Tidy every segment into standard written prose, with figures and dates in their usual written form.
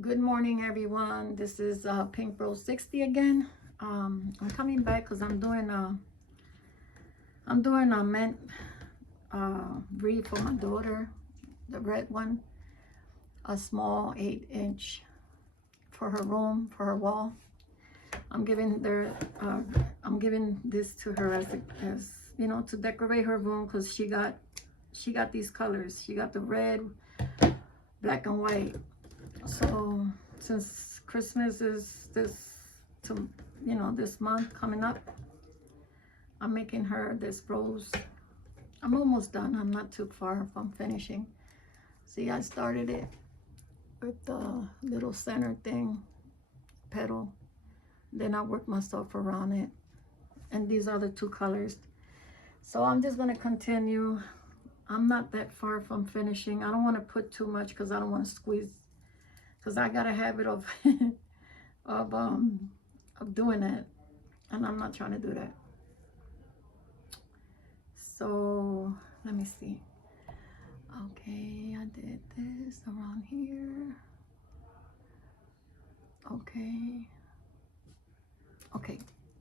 Good morning, everyone. This is Pink Rose 60 again. I'm coming back because I'm doing a mint wreath for my daughter, the red one, a small 8-inch for her room, for her wall. I'm giving this to her as you know, to decorate her room, because she got these colors. She got the red, black, and white. So since Christmas is this month coming up, I'm making her this rose. I'm almost done. I'm not too far from finishing. See, I started it with the little center thing, petal. Then I worked myself around it. And these are the two colors. So I'm just going to continue. I'm not that far from finishing. I don't want to put too much because I don't want to squeeze, because I got a habit of of doing that, and I'm not trying to do that. So let me see. Okay, I did this around here. Okay,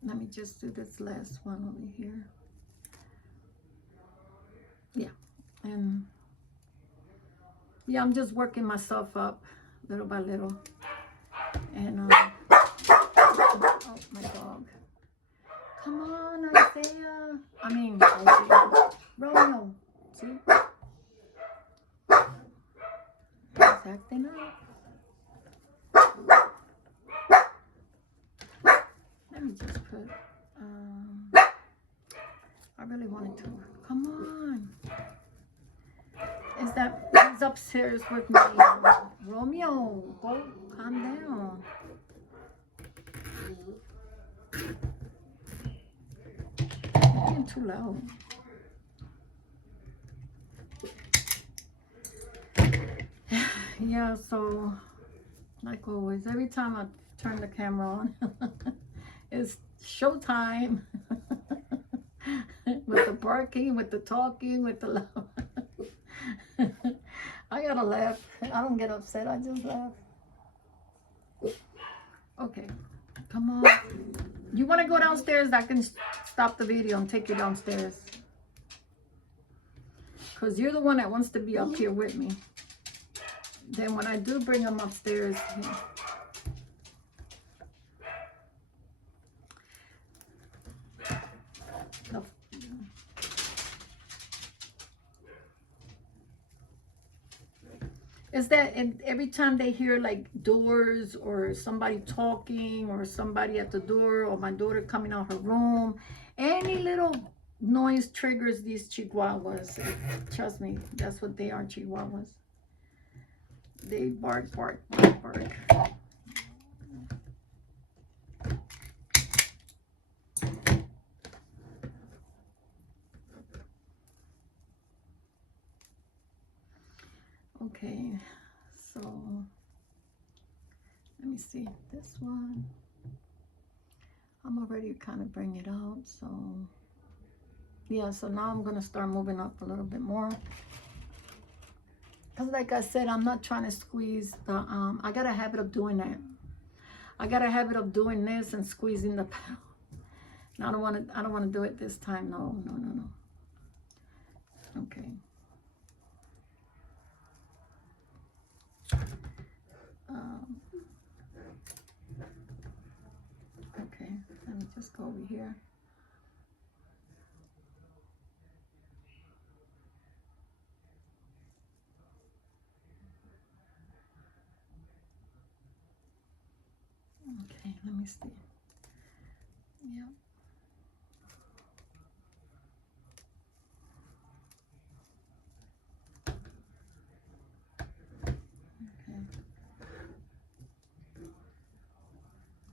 let me just do this last one over here. Yeah, and yeah, I'm just working myself up little by little. And oh, my dog. Come on, Isaiah. I mean, Isaiah. Romeo. See? He's acting up. Let me just put, I really wanted to. Come on. He's upstairs with me. Romeo, go calm down. You're being too loud. Yeah, so like always, every time I turn the camera on, it's showtime. With the barking, with the talking, with the laugh. I gotta laugh. I don't get upset, I just laugh. Okay, come on. You want to go downstairs? I can stop the video and take you downstairs, because you're the one that wants to be up here with me. Then when I do bring them upstairs, is that every time they hear like doors or somebody talking or somebody at the door or my daughter coming out her room, any little noise triggers these chihuahuas. Trust me, that's what they are, chihuahuas. They bark, bark, bark, bark. Okay, so let me see this one. I'm already kind of bringing it out, so yeah. So now I'm gonna start moving up a little bit more, because like I said, I'm not trying to squeeze the I got a habit of doing that. I got a habit of doing this and squeezing the pedal. And I don't want to do it this time. No. Okay. Okay, let me just go over here. Okay, let me see. Yep. Okay.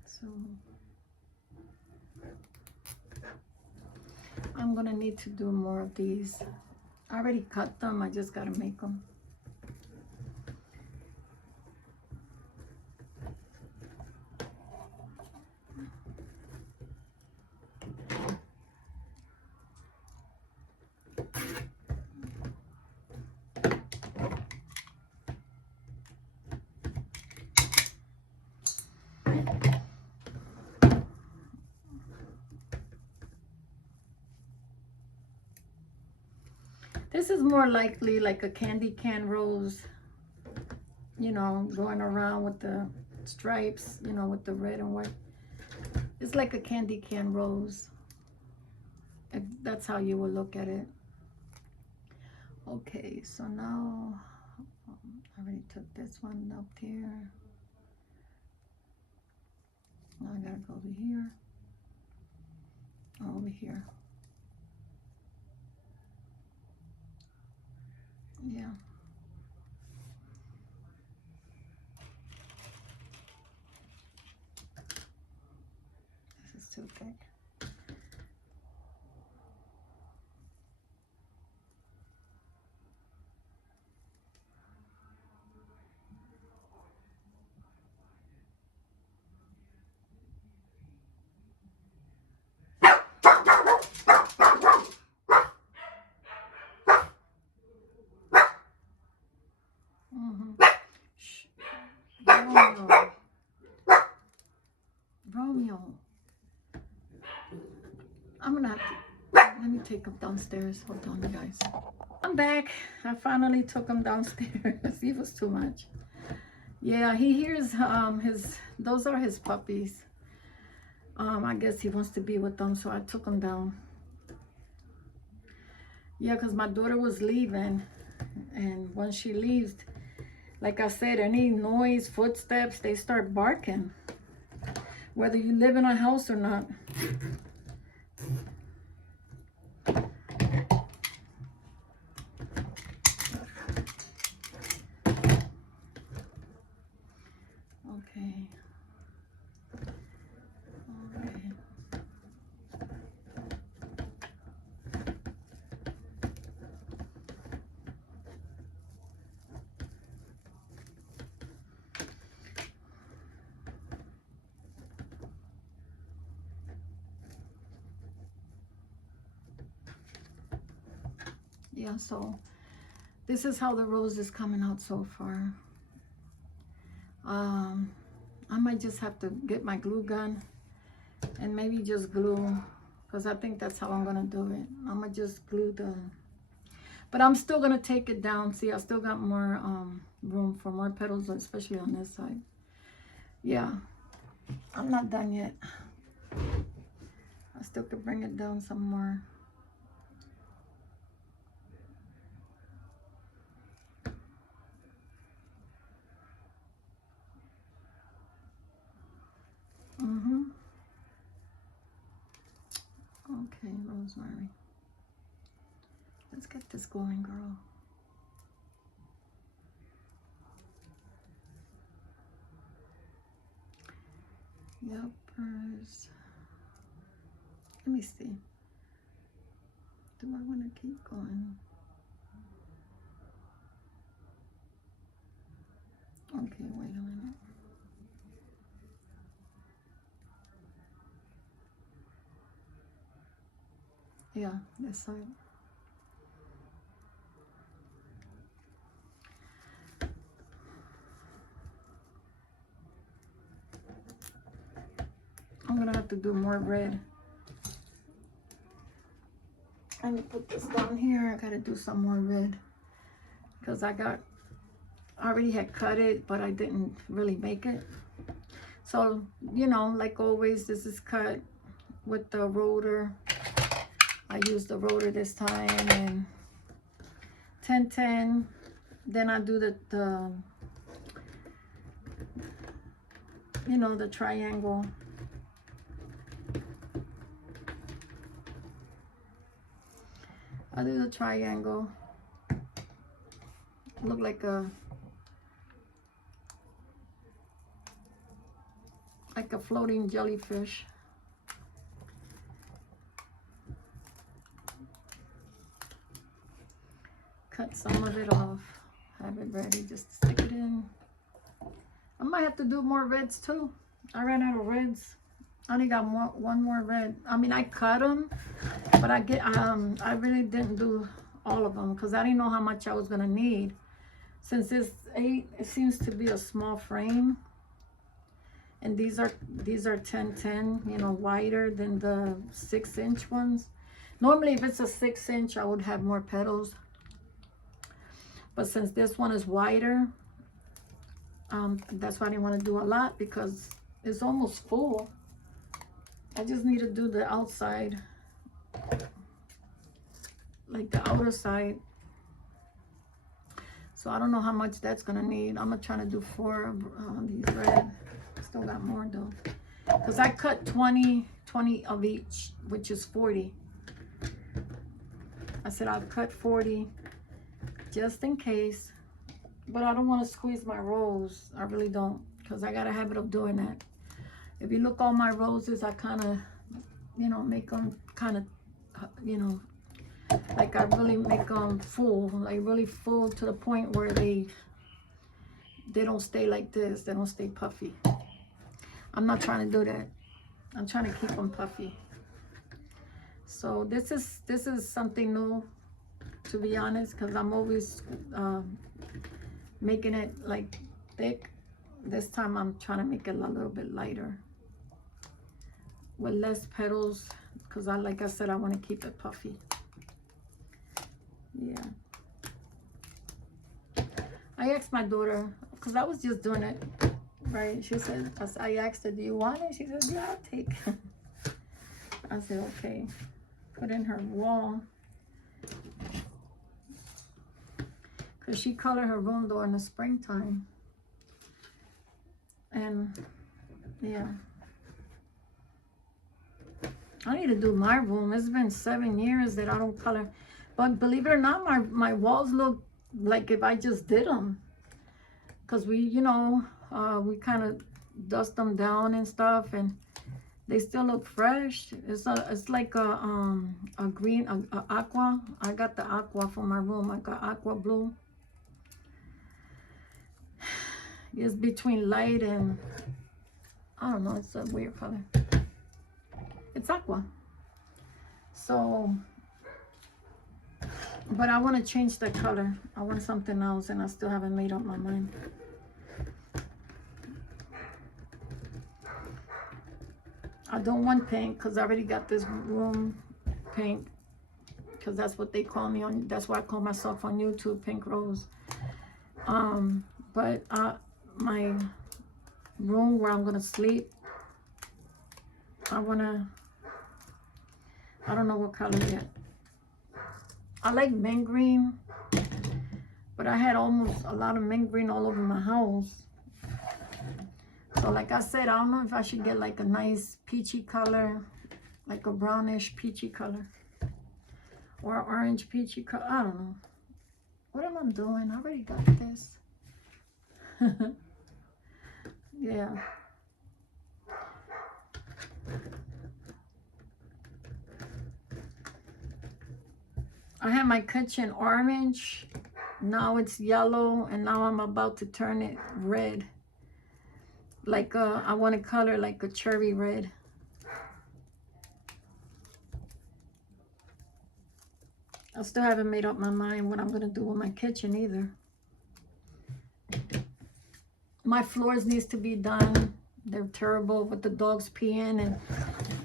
So I'm gonna need to do more of these. I already cut them, I just gotta make them. is more likely like a candy can rose, you know, going around with the stripes, you know, with the red and white. It's like a candy can rose, if that's how you will look at it. Okay, so now I already took this one up here. Now I gotta go over here. Oh, over here. Yeah. This is too thick. Shh. Romeo. Romeo. I'm gonna have to, let me take him downstairs. Hold on, you guys. I'm back. I finally took him downstairs. He was too much. Yeah, he hears those are his puppies. I guess he wants to be with them, so I took him down. Yeah, because my daughter was leaving, and when she leaves, like I said, any noise, footsteps, they start barking, whether you live in a house or not. Okay. Yeah, so this is how the rose is coming out so far. I might just have to get my glue gun and maybe just glue, because I think that's how I'm gonna do it. I'm gonna just glue the, but I'm still gonna take it down. See, I still got more room for more petals, especially on this side. Yeah, I'm not done yet. I still could bring it down some more. Okay, rosemary. Let's get this going, girl. Yuppers. Let me see. Do I want to keep going? Okay, wait a minute. Yeah, this side. I'm gonna have to do more red. Let me put this down here. I gotta do some more red because I already had cut it, but I didn't really make it. So, you know, like always, this is cut with the rotor. I used the rotor this time, and 10-10. Then I do the you know, the triangle. I do the triangle. Look like a floating jellyfish. Cut some of it off. Have it ready just to stick it in. I might have to do more reds too. I ran out of reds. I only got one more red. I mean, I cut them, but I really didn't do all of them because I didn't know how much I was gonna need. Since this 8, it seems to be a small frame, and these are 10-10, you know, wider than the 6-inch ones. Normally, if it's a 6-inch, I would have more petals. But since this one is wider, that's why I didn't want to do a lot, because it's almost full. I just need to do the outside, like the outer side. So I don't know how much that's gonna need. I'm gonna try to do 4 of these red. Still got more though, because I cut 20 of each, which is 40. I said I'll cut 40 just in case, but I don't want to squeeze my rolls. I really don't, because I got a habit of doing that. If you look all my roses, I kind of, you know, make them kind of, you know, like I really make them full, like really full to the point where they don't stay like this. They don't stay puffy. I'm not trying to do that. I'm trying to keep them puffy. So this is something new, to be honest, because I'm always making it like thick. This time I'm trying to make it a little bit lighter with less petals, because like I said, I want to keep it puffy. Yeah. I asked my daughter, because I was just doing it, right? She said, I asked her, do you want it? She said, yeah, I'll take it. I said, okay. Put in her wall. Because she colored her room door in the springtime. And, yeah. I need to do my room. It's been 7 years that I don't color. But believe it or not, my walls look like if I just did them. Because we, you know, we kind of dust them down and stuff. And they still look fresh. It's like a green, a aqua. I got the aqua for my room. I got aqua blue. It's between light and, I don't know, it's a weird color. It's aqua. So, but I want to change the color. I want something else, and I still haven't made up my mind. I don't want pink, because I already got this room pink, because that's what they call me on, that's why I call myself on YouTube, Pink Rose. But my room where I'm gonna sleep, I don't know what color yet. I like mint green, but I had almost a lot of mint green all over my house. So like I said, I don't know if I should get like a nice peachy color, like a brownish peachy color, or orange peachy color. I don't know. What am I doing? I already got this. Yeah. I had my kitchen orange. Now it's yellow, and now I'm about to turn it red. Like I want to color like a cherry red. I still haven't made up my mind what I'm going to do with my kitchen either. My floors needs to be done. They're terrible with the dogs peeing, and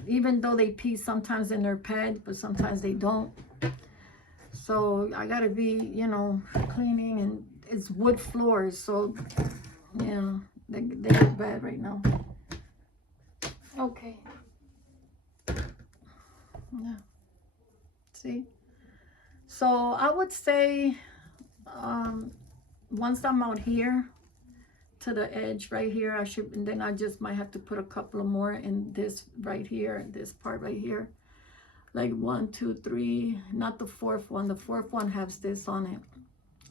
even though they pee sometimes in their pad, but sometimes they don't. So I gotta be, you know, cleaning, and it's wood floors, so yeah, they look bad right now. Okay. Yeah. See? So I would say once I'm out here to the edge right here, I should, and then I just might have to put a couple of more in this right here, this part right here. Like 1, 2, 3, not the fourth one. The fourth one has this on it.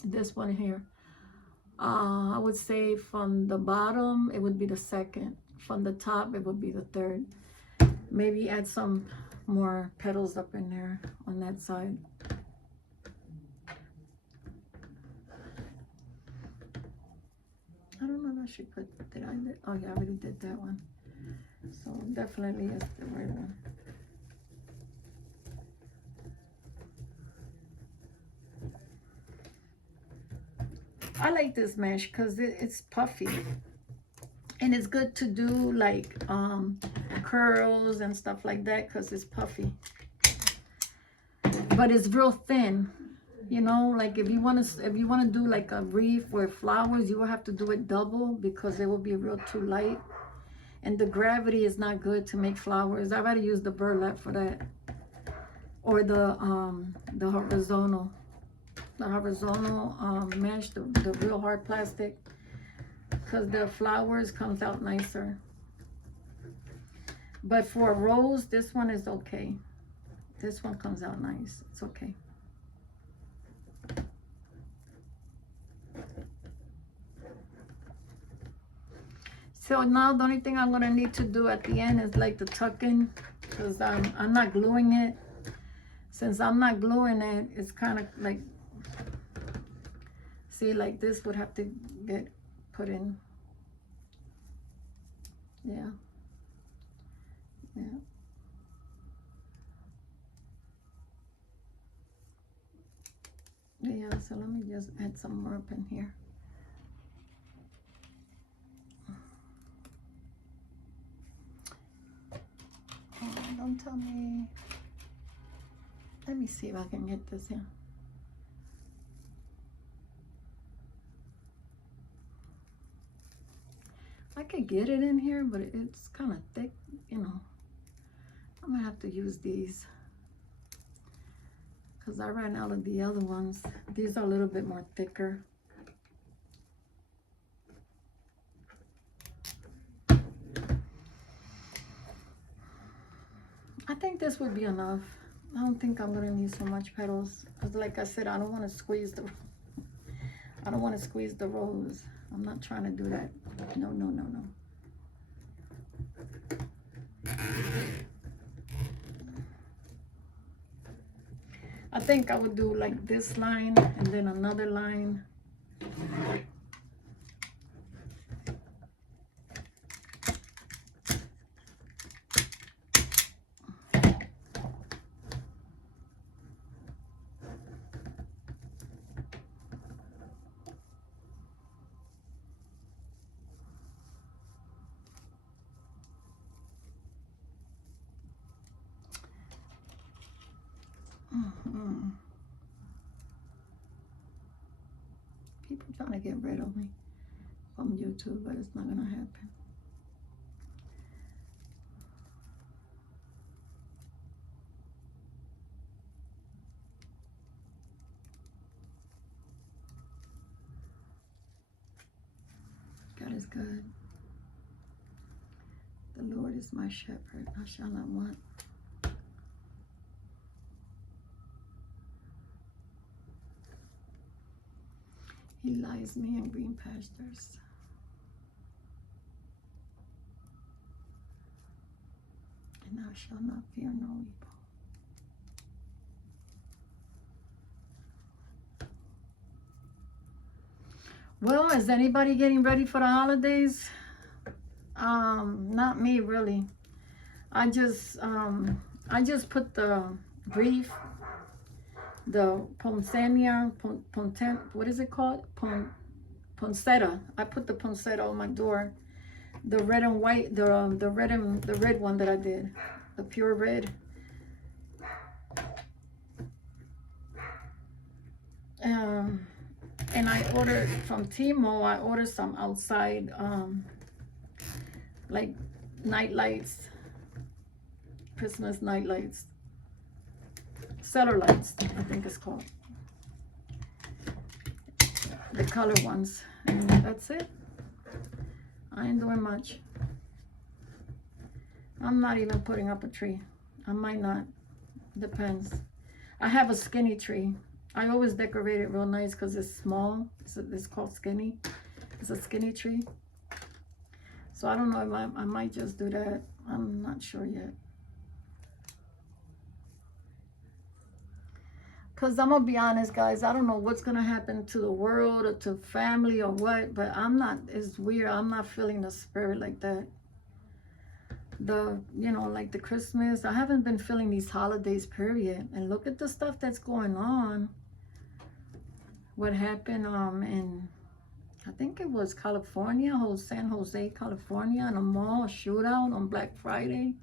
This one here. I would say from the bottom, it would be the second. From the top, it would be the third. Maybe add some more petals up in there on that side. I don't know if I should put, oh yeah, I already did that one. So definitely is the right one. I like this mesh because it's puffy. And it's good to do like curls and stuff like that because it's puffy. But it's real thin. You know, like if you want to do like a wreath with flowers, you will have to do it double because it will be real too light. And the gravity is not good to make flowers. I'd rather use the burlap for that. Or the horizontal. The horizontal mesh, the real hard plastic. Because the flowers comes out nicer. But for a rose, this one is okay. This one comes out nice. It's okay. So now the only thing I'm going to need to do at the end is like the tuck-in, because I'm not gluing it. Since I'm not gluing it, it's kind of like, see, like this would have to get put in. Yeah. Yeah. Yeah, so let me just add some more up in here. Don't tell me. Let me see if I can get this in. I could get it in here, but it's kind of thick, you know. I'm gonna have to use these because I ran out of the other ones. These are a little bit more thicker. I think this would be enough. I don't think I'm gonna need so much petals because, like I said, I don't want to squeeze the rose. I'm not trying to do that. No, no, no, no. I think I would do like this line and then another line. People trying to get rid of me from YouTube, but it's not gonna happen. God is good. The Lord is my shepherd, I shall not want. He lies me in green pastures. And I shall not fear no evil. Well, is anybody getting ready for the holidays? Not me really. I just put the wreath, the poinsettia, what is it called? Poinsettia. I put the poinsettia on my door. The red and white, the red one that I did, the pure red. And I ordered from Timo. I ordered some outside, like night lights, Christmas night lights, cellar lights, I think it's called. The color ones, and that's it. I ain't doing much. I'm not even putting up a tree. I might not, depends. I have a skinny tree. I always decorate it real nice because it's small. It's called skinny. It's a skinny tree. So I don't know if I might just do that. I'm not sure yet. Because I'm going to be honest, guys, I don't know what's going to happen to the world or to family or what, but I'm not, it's weird. I'm not feeling the spirit like that. You know, like the Christmas, I haven't been feeling these holidays, period. And look at the stuff that's going on. What happened in, I think it was California, San Jose, California, in a mall, a shootout on Black Friday.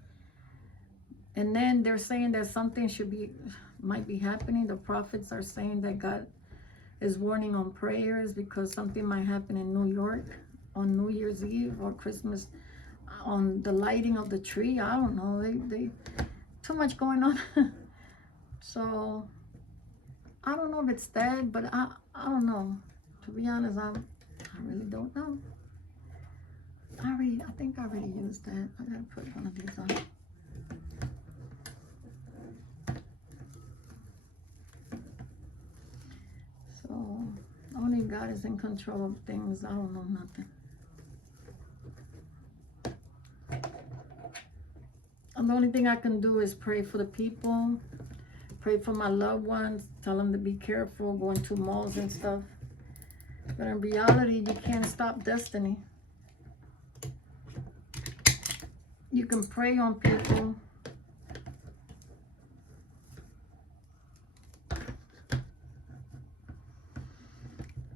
And then they're saying that something should be, might be happening. The prophets are saying that God is warning on prayers because something might happen in New York on New Year's Eve or Christmas, on the lighting of the tree. I don't know. They too much going on. So I don't know if it's that, but I don't know. To be honest, I really don't know. I think I already used that. I gotta put one of these on. So only God is in control of things. I don't know nothing. And the only thing I can do is pray for the people, pray for my loved ones, tell them to be careful going to malls and stuff. But in reality, you can't stop destiny. You can pray on people.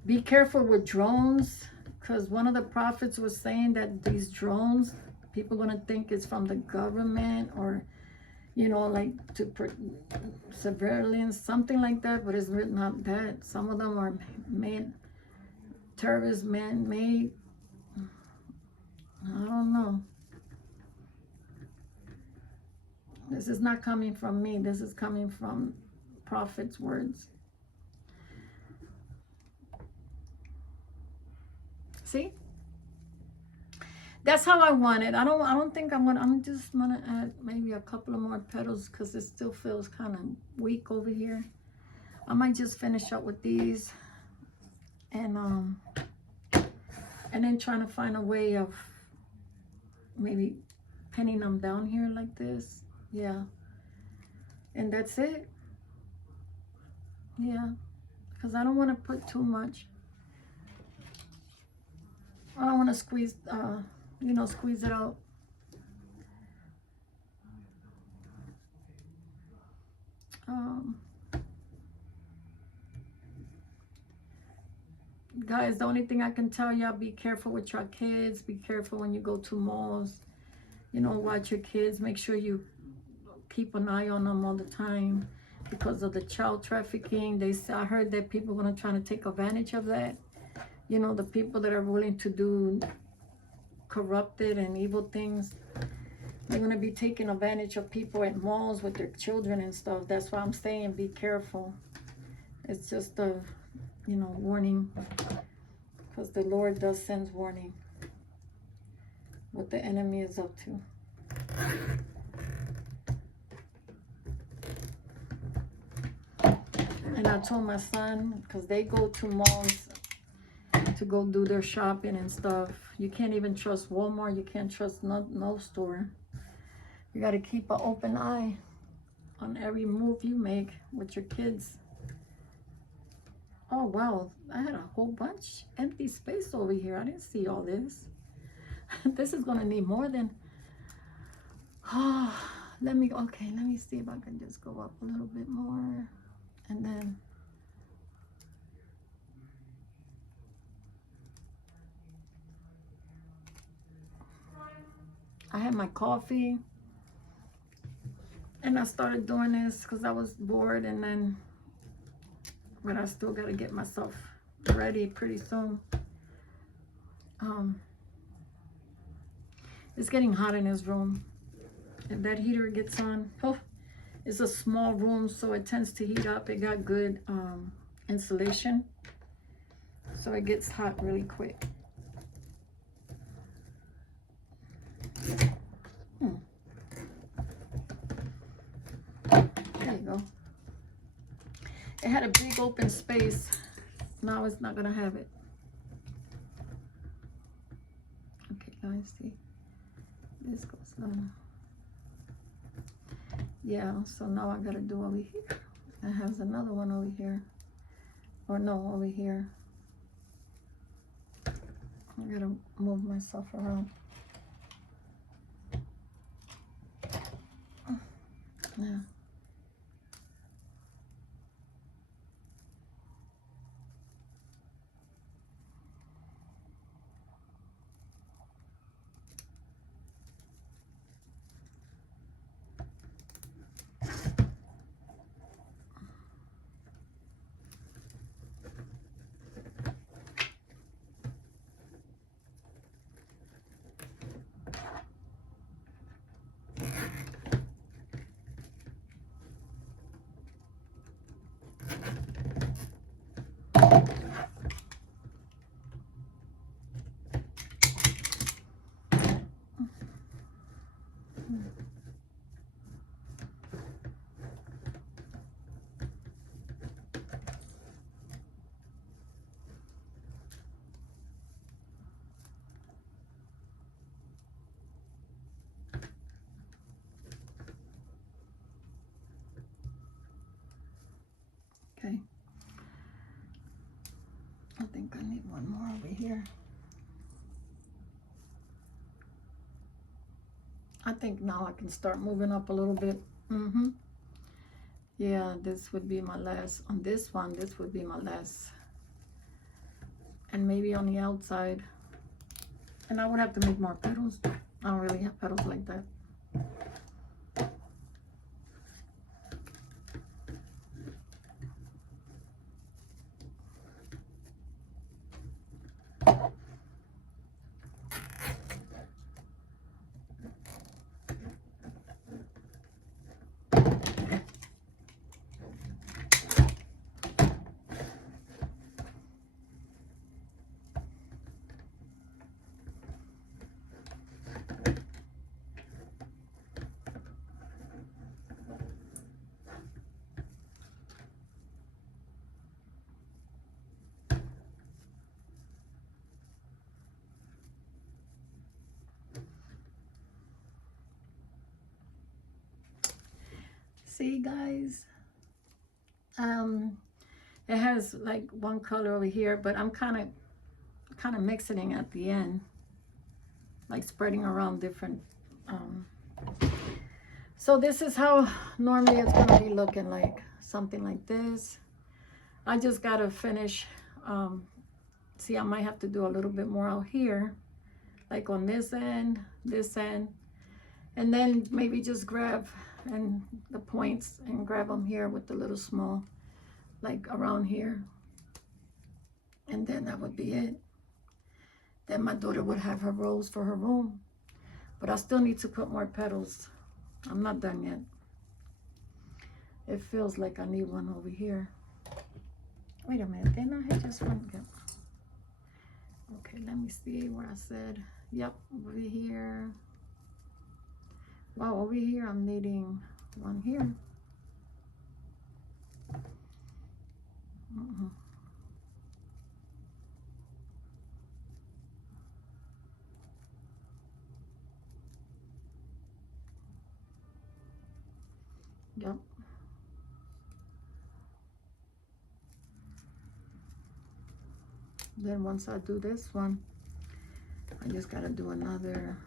Be careful with drones, because one of the prophets was saying that these drones, people are going to think it's from the government or, you know, like to surveillance, something like that, but it's really not that. Some of them are made, terrorist man-made. I don't know. This is not coming from me. This is coming from prophets' words. See? That's how I want it. I don't think I'm just gonna add maybe a couple of more petals because it still feels kind of weak over here. I might just finish up with these and then trying to find a way of maybe pinning them down here like this. Yeah. And that's it. Yeah. Because I don't want to put too much. I don't want to squeeze, you know, squeeze it out. Guys, the only thing I can tell y'all, be careful with your kids. Be careful when you go to malls. You know, watch your kids. Make sure you keep an eye on them all the time because of the child trafficking. I heard that people are going to try to take advantage of that. You know, the people that are willing to do corrupted and evil things, they're going to be taking advantage of people at malls with their children and stuff. That's why I'm saying be careful. It's just a, you know, warning, because the Lord does send warning what the enemy is up to. And I told my son, because they go to malls to go do their shopping and stuff. You can't even trust Walmart. You can't trust no store. You got to keep an open eye on every move you make with your kids. Oh, wow. I had a whole bunch empty space over here. I didn't see all this. This is going to need more than... Oh, let me see if I can just go up a little bit more. And then... I had my coffee. And I started doing this because I was bored, and then... But I still got to get myself ready pretty soon. It's getting hot in his room. If that heater gets on, oh, it's a small room, so it tends to heat up. It got good insulation, so it gets hot really quick. There you go. It had a big open space. Now it's not gonna have it. Okay, guys, see, this goes down. Yeah, so now I gotta do over here. It has another one over here. Or no, over here. I gotta move myself around. Yeah. think I need one more over here. I think now I can start moving up a little bit. Yeah, this would be my last. On this one, this would be my last. And maybe on the outside. And I would have to make more petals. I don't really have petals like that. See, guys, it has like one color over here, but I'm kind of mixing it at the end, like spreading around different. So this is how normally it's gonna be looking like, something like this. I just gotta finish. See, I might have to do a little bit more out here, like on this end, and then maybe just grab and the points and grab them here with the little small, like around here, and then that would be it. Then my daughter would have her rose for her room, but I still need to put more petals. I'm not done yet. It feels like I need one over here. Wait a minute, didn't I just one? Yep. Okay, let me see where I said. Yep, over here. Wow, over here I'm needing one here. Yep. Then once I do this one, I just gotta do another.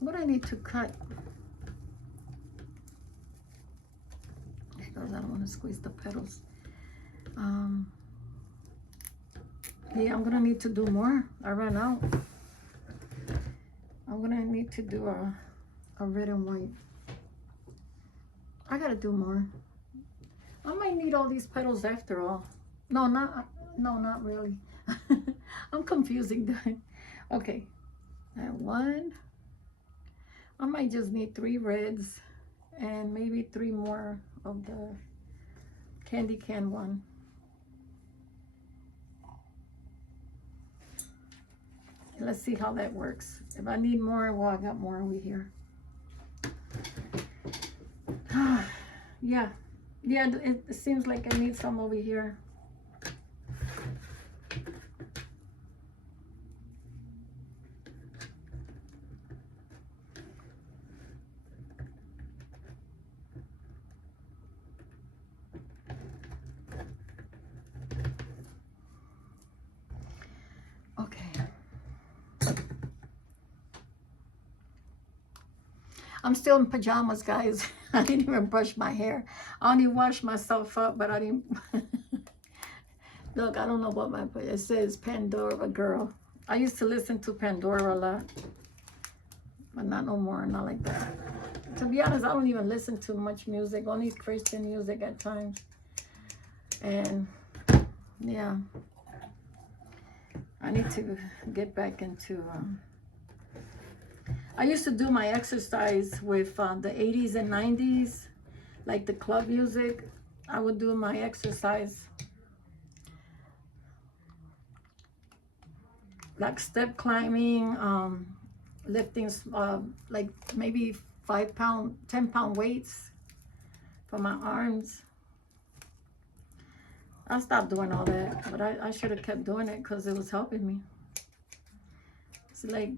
What I need to cut? Because I don't want to squeeze the petals. Yeah, I'm gonna need to do more. I ran out. I'm gonna need to do a red and white. I gotta do more. I might need all these petals after all. No, not really. I'm confusing them. Okay, and one. I might just need 3 reds and maybe 3 more of the candy can one. Let's see how that works. If I need more, well, I got more over here. Yeah, it seems like I need some over here. I'm still in pajamas, guys. I didn't even brush my hair. I only washed myself up, but I didn't. Look, I don't know what it says Pandora Girl. I used to listen to Pandora a lot, but not no more, not like that. To be honest, I don't even listen to much music, only Christian music at times. And yeah, I need to get back into I used to do my exercise with the 80s and 90s, like the club music. I would do my exercise like step climbing, lifting like maybe 5-pound, 10-pound weights for my arms. I stopped doing all that, but I should have kept doing it because it was helping me. It's like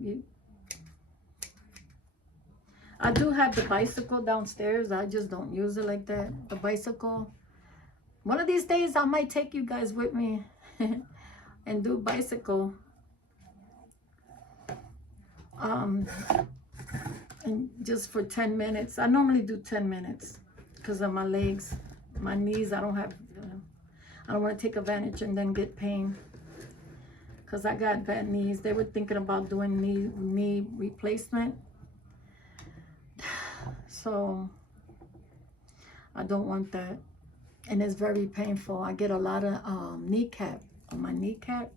I do have the bicycle downstairs. I just don't use it like that. The bicycle. One of these days, I might take you guys with me and do bicycle. And just for 10 minutes. I normally do 10 minutes because of my legs, my knees. I don't want to take advantage and then get pain because I got bad knees. They were thinking about doing knee replacement. So I don't want that. And it's very painful. I get a lot of kneecap on my kneecap.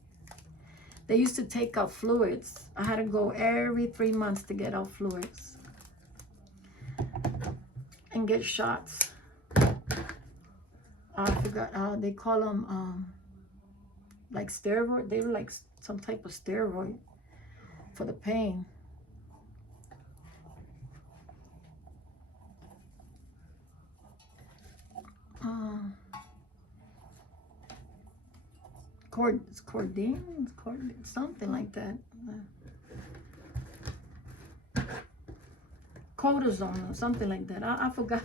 They used to take out fluids. I had to go every 3 months to get out fluids and get shots. I forgot how they call them, like steroid. They were like some type of steroid for the pain. Cordine, something like that. Cortisone or something like that. I forgot.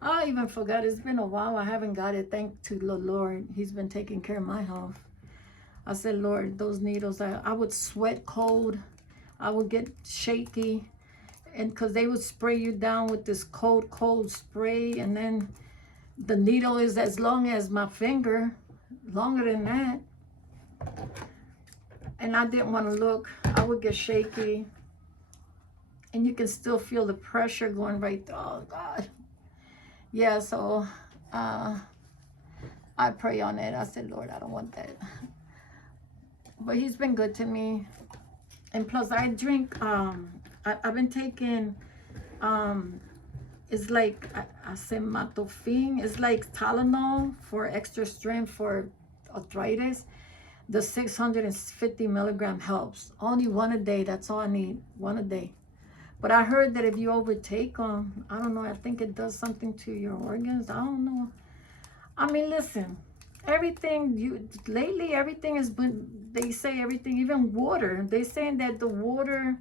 I even forgot. It's been a while. I haven't got it. Thank to the Lord. He's been taking care of my health. I said, Lord, those needles, I would sweat cold. I would get shaky. And because they would spray you down with this cold spray. And then the needle is as long as my finger. Longer than that. And I didn't want to look. I would get shaky. And you can still feel the pressure going right through. Oh, God. Yeah, so I pray on it. I said, Lord, I don't want that. But he's been good to me. And plus, I drink, I've been taking, it's like acetaminophen. It's like Tylenol for extra strength for arthritis. The 650 milligram helps. Only one a day. That's all I need. One a day. But I heard that if you overtake them, I don't know, I think it does something to your organs. I don't know. I mean, listen, lately everything has been, they say everything, even water. They're saying that the water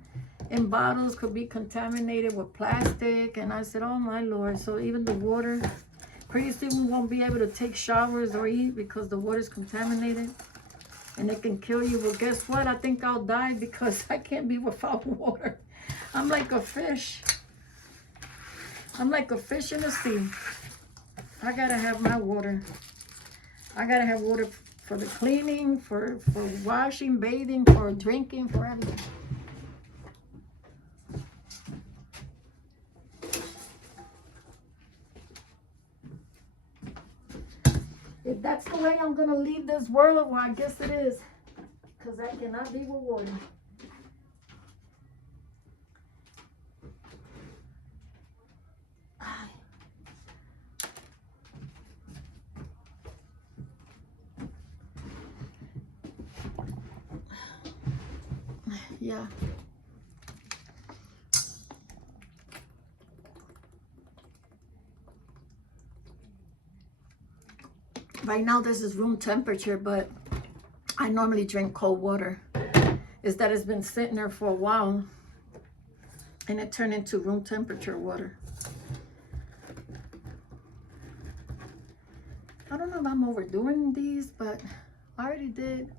in bottles could be contaminated with plastic. And I said, oh my Lord. So even the water, pretty soon we won't be able to take showers or eat because the water's contaminated. And it can kill you. Well, guess what? I think I'll die because I can't be without water. I'm like a fish. I'm like a fish in the sea. I gotta have my water. I gotta have water for the cleaning, for washing, bathing, for drinking, for everything. If that's the way I'm gonna leave this world, well, I guess it is. Because I cannot be with water. Yeah. Right now this is room temperature, but I normally drink cold water. Is that it's been sitting there for a while and it turned into room temperature water. I don't know if I'm overdoing these, but I already did.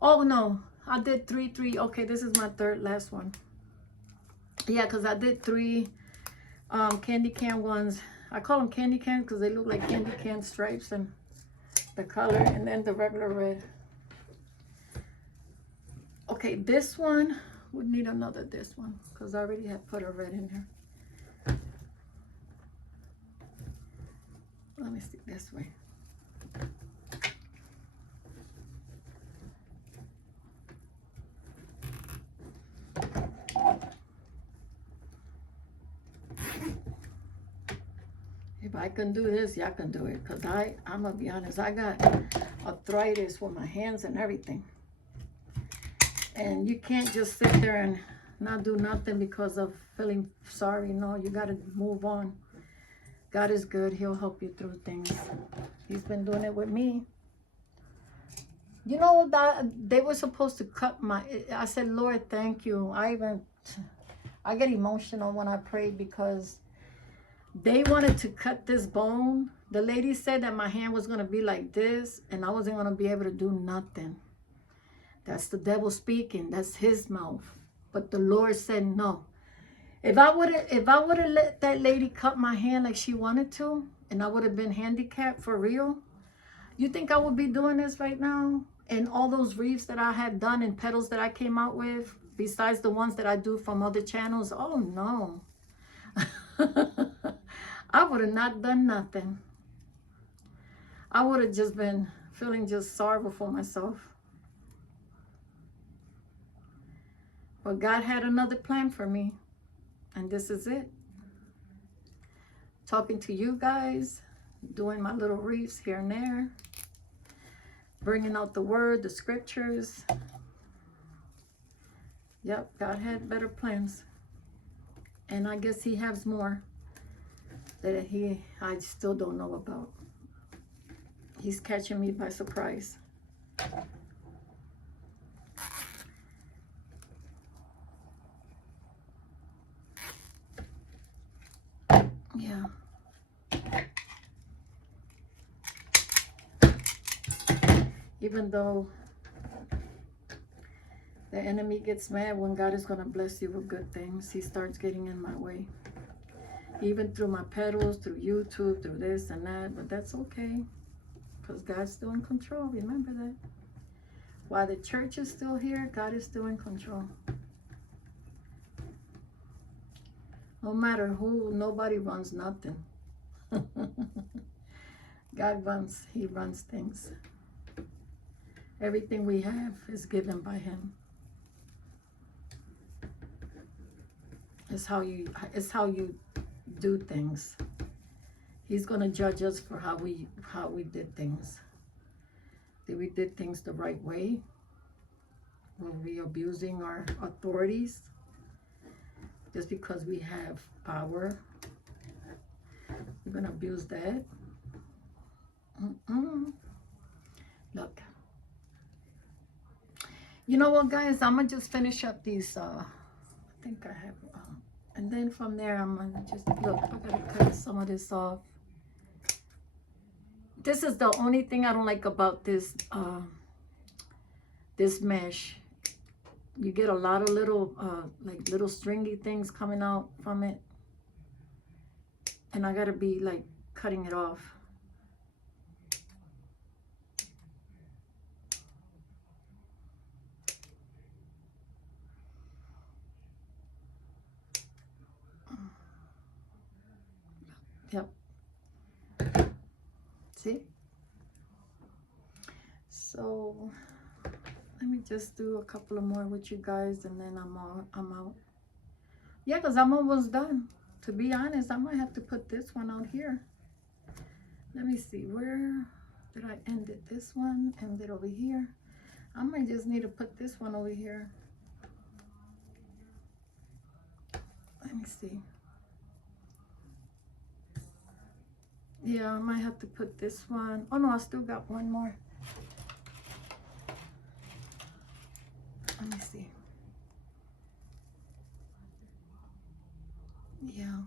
Oh no, I did three. Okay, this is my last one. Yeah, because I did 3 candy can ones. I call them candy cans because they look like candy can stripes and the color, and then the regular red. Okay, this one would need another this one because I already have put a red in here. Let me stick this way. If I can do this, y'all can do it. Because I'm going to be honest, I got arthritis with my hands and everything. And you can't just sit there and not do nothing because of feeling sorry. No, you got to move on. God is good. He'll help you through things. He's been doing it with me. You know, that they were supposed to cut I said, Lord, thank you. I get emotional when I pray because they wanted to cut this bone, The lady said that my hand was going to be like this and I wasn't going to be able to do nothing. That's the devil speaking. That's his mouth. But the Lord said no. If I would have let that lady cut my hand like she wanted to, and I would have been handicapped for real, you think I would be doing this right now? And all those wreaths that I had done and petals that I came out with, besides the ones that I do from other channels, oh no. I would have not done nothing. I would have just been feeling just sorrowful for myself. But God had another plan for me. And this is it. Talking to you guys, doing my little wreaths here and there, bringing out the word, the scriptures. Yep, God had better plans. And I guess he has more that I still don't know about. He's catching me by surprise. Yeah. Even though the enemy gets mad when God is going to bless you with good things, he starts getting in my way. Even through my petals, through YouTube, through this and that. But that's okay. Because God's still in control. Remember that. While the church is still here, God is still in control. No matter who, nobody runs nothing. God runs, he runs things. Everything we have is given by him. It's how you do things. He's going to judge us for how we did things. Did we did things the right way? Were we abusing our authorities? Just because we have power, we're going to abuse that? Look. You know what, guys? I'm going to just finish up these, I think I have, and then from there, I'm going to just, look, I got to cut some of this off. This is the only thing I don't like about this, this mesh. You get a lot of little, like little stringy things coming out from it. And I got to be like cutting it off. Yep. See? So let me just do a couple of more with you guys and then I'm out. Yeah, because I'm almost done. To be honest, I might have to put this one out here. Let me see, where did I end it? This one ended over here. I might just need to put this one over here. Let me see. Yeah, I might have to put this one. Oh no, I still got one more. Let me see. Yeah.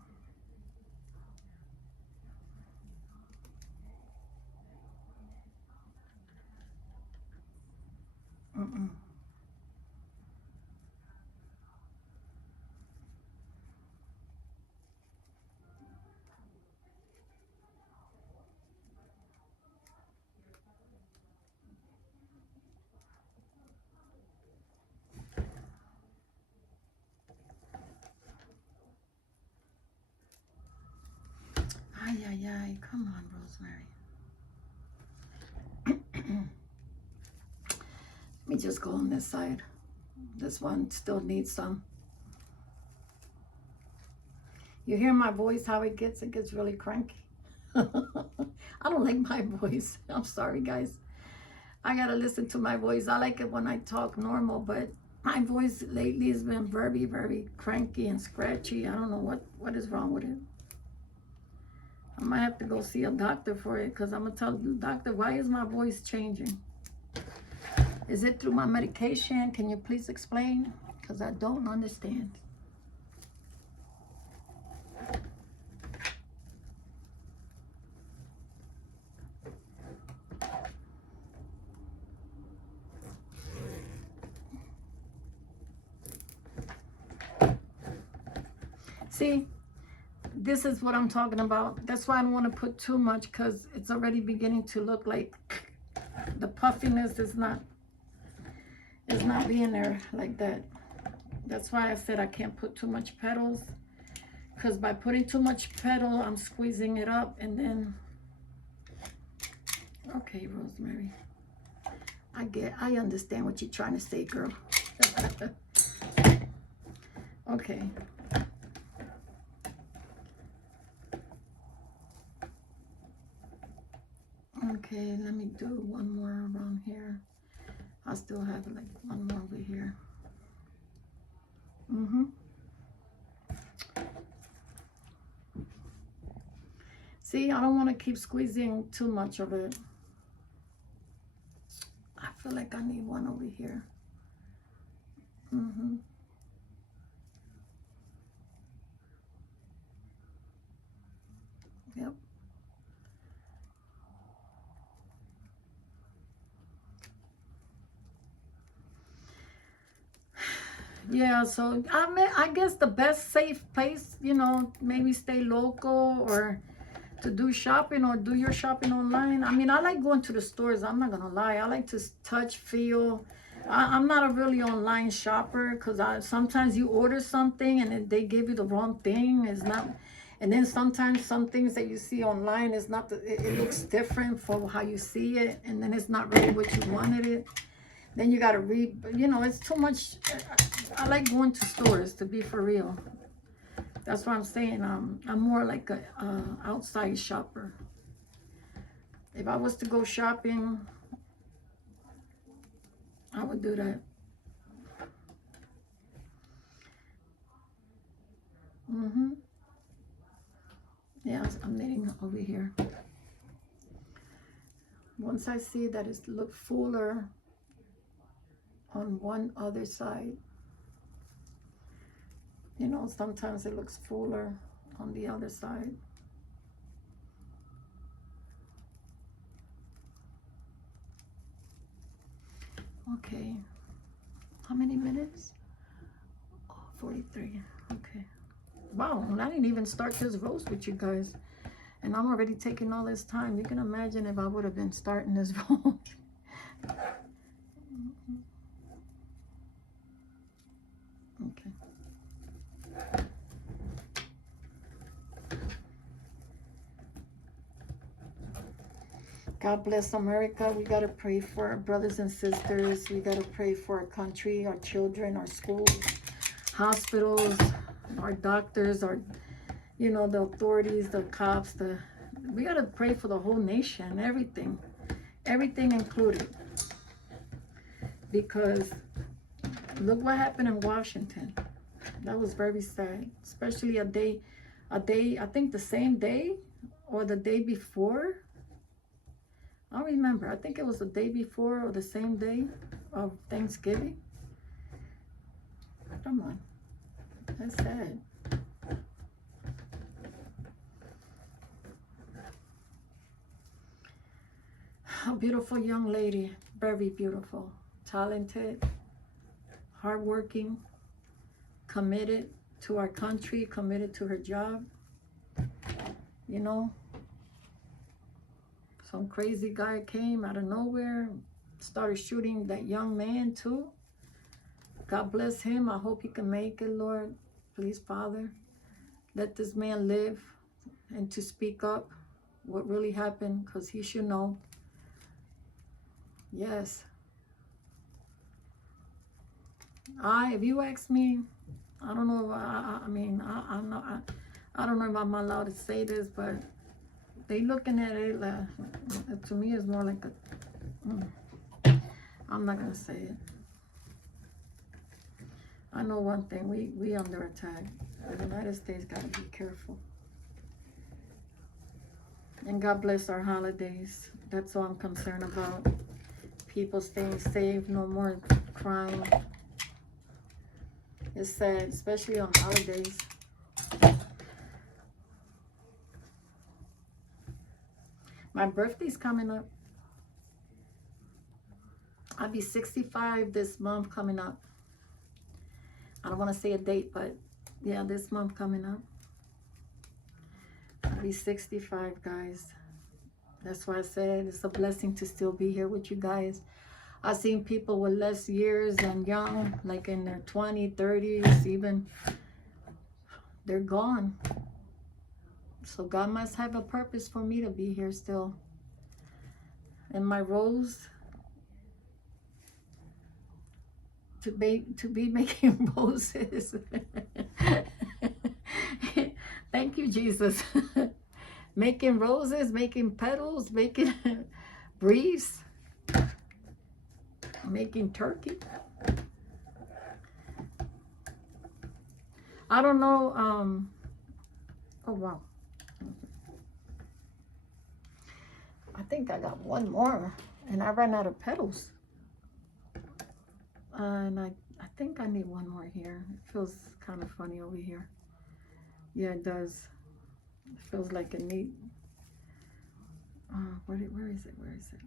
Ay, ay, ay. Come on, Rosemary. Let me just go on this side. This one still needs some. You hear my voice, how it gets really cranky. I don't like my voice. I'm sorry, guys. I gotta listen to my voice. I like it when I talk normal, but my voice lately has been very, very cranky and scratchy. I don't know what is wrong with it. I might have to go see a doctor for it because I'm gonna tell the doctor, why is my voice changing? Is it through my medication? Can you please explain? Because I don't understand. See, this is what I'm talking about. That's why I don't want to put too much, because it's already beginning to look like the puffiness is not being there like that. That's why I said I can't put too much petals, because by putting too much petal, I'm squeezing it up, and then, okay, Rosemary, I understand what you're trying to say, girl. Okay. Okay, let me do one more around here. I still have like one more over here. See, I don't want to keep squeezing too much of it. I feel like I need one over here. Yep. Yeah, so I guess the best safe place, you know, maybe stay local or to do shopping or do your shopping online. I mean, I like going to the stores. I'm not gonna lie. I like to touch, feel. I'm not a really online shopper, because sometimes you order something and then they give you the wrong thing. It's not, and then sometimes some things that you see online is not. It looks different from how you see it, and then it's not really what you wanted it. Then you gotta read. You know, it's too much. I like going to stores, to be for real. That's what I'm saying. I'm more like a outside shopper. If I was to go shopping, I would do that. Yes, I'm knitting over here. Once I see that it look fuller on one other side, you know, sometimes it looks fuller on the other side. Okay. How many minutes? Oh, 43. Okay. Wow, and I didn't even start this roast with you guys. And I'm already taking all this time. You can imagine if I would have been starting this roast. Okay. God bless America. We got to pray for our brothers and sisters. We got to pray for our country, our children, our schools, hospitals, our doctors, our, you know, the authorities, the cops. We got to pray for the whole nation, everything included. Because look what happened in Washington. That was very sad, especially a day, I think the same day or the day before. I don't remember. I think it was the day before or the same day of Thanksgiving. Come on. That's sad. A beautiful young lady. Very beautiful. Talented. Hardworking. Committed to our country. Committed to her job. You know. Some crazy guy came out of nowhere, started shooting that young man too. God bless him. I hope he can make it, Lord. Please, Father, let this man live and to speak up what really happened, because he should know. Yes. If you ask me, I don't know. I mean, I don't know if I'm allowed to say this, but they looking at it like, to me, it's more like a, I'm not gonna say it. I know one thing, we under attack. The United States gotta be careful. And God bless our holidays. That's all I'm concerned about. People staying safe, no more crime. It's sad, especially on holidays. My birthday's coming up. I'll be 65 this month coming up. I don't want to say a date, but Yeah, this month coming up. I'll be 65, guys. That's why I said it's a blessing to still be here with you guys. I've seen people with less years and young, like in their 20s, 30s, even. They're gone. So God must have a purpose for me to be here still. And my rose, to be making roses. Thank you, Jesus. Making roses, making petals, making wreaths, making turkey. I don't know. Oh, wow. I think I got one more, and I ran out of petals. And I think I need one more here. It feels kind of funny over here. Yeah, it does. It feels like a neat. Where is it? Where is it?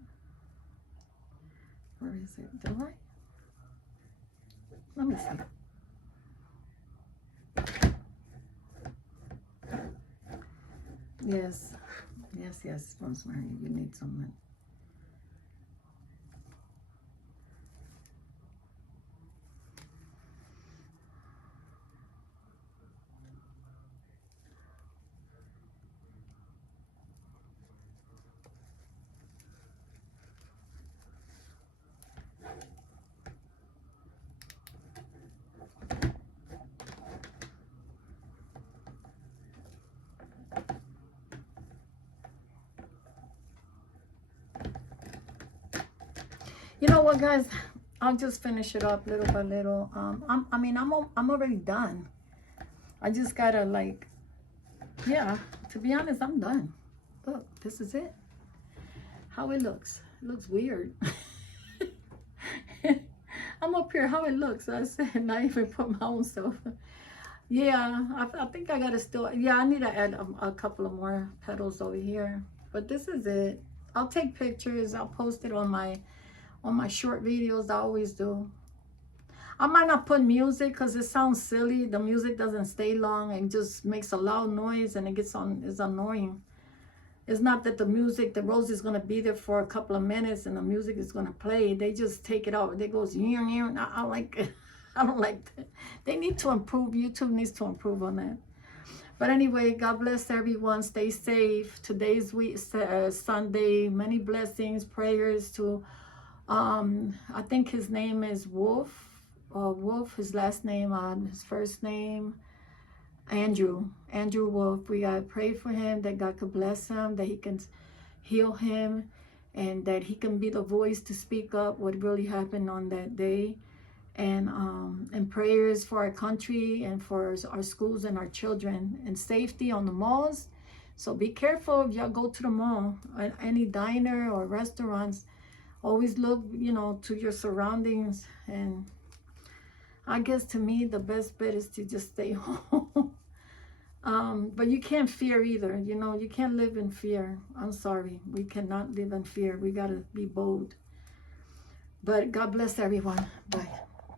Where is it? Do I? Let me see. Yes, yes, yes, Rosemary, you need some. You know what, guys? I'll just finish it up little by little. I'm already done. I just gotta yeah. To be honest, I'm done. Look, this is it. How it looks. It looks weird. I'm up here. How it looks. I said, not even put my own stuff. Yeah, I think I gotta still. Yeah, I need to add a couple of more petals over here. But this is it. I'll take pictures. I'll post it on my short videos. I always do. I might not put music because it sounds silly. The music doesn't stay long and just makes a loud noise and it's annoying. It's not that the rose is going to be there for a couple of minutes and the music is going to play. They just take it out. They goes, I like I don't like that. They need to improve. YouTube needs to improve on that. But anyway, God bless everyone. Stay safe. Today's Sunday. Many blessings, prayers to I think his name is Wolf. Wolf, his last name, his first name, Andrew Wolf. We gotta pray for him that God could bless him, that he can heal him, and that he can be the voice to speak up what really happened on that day. And prayers for our country and for our schools and our children, and safety on the malls. So be careful if y'all go to the mall, any diner or restaurants. Always look, to your surroundings. And I guess to me, the best bet is to just stay home. But you can't fear either. You can't live in fear. I'm sorry. We cannot live in fear. We got to be bold. But God bless everyone. Bye.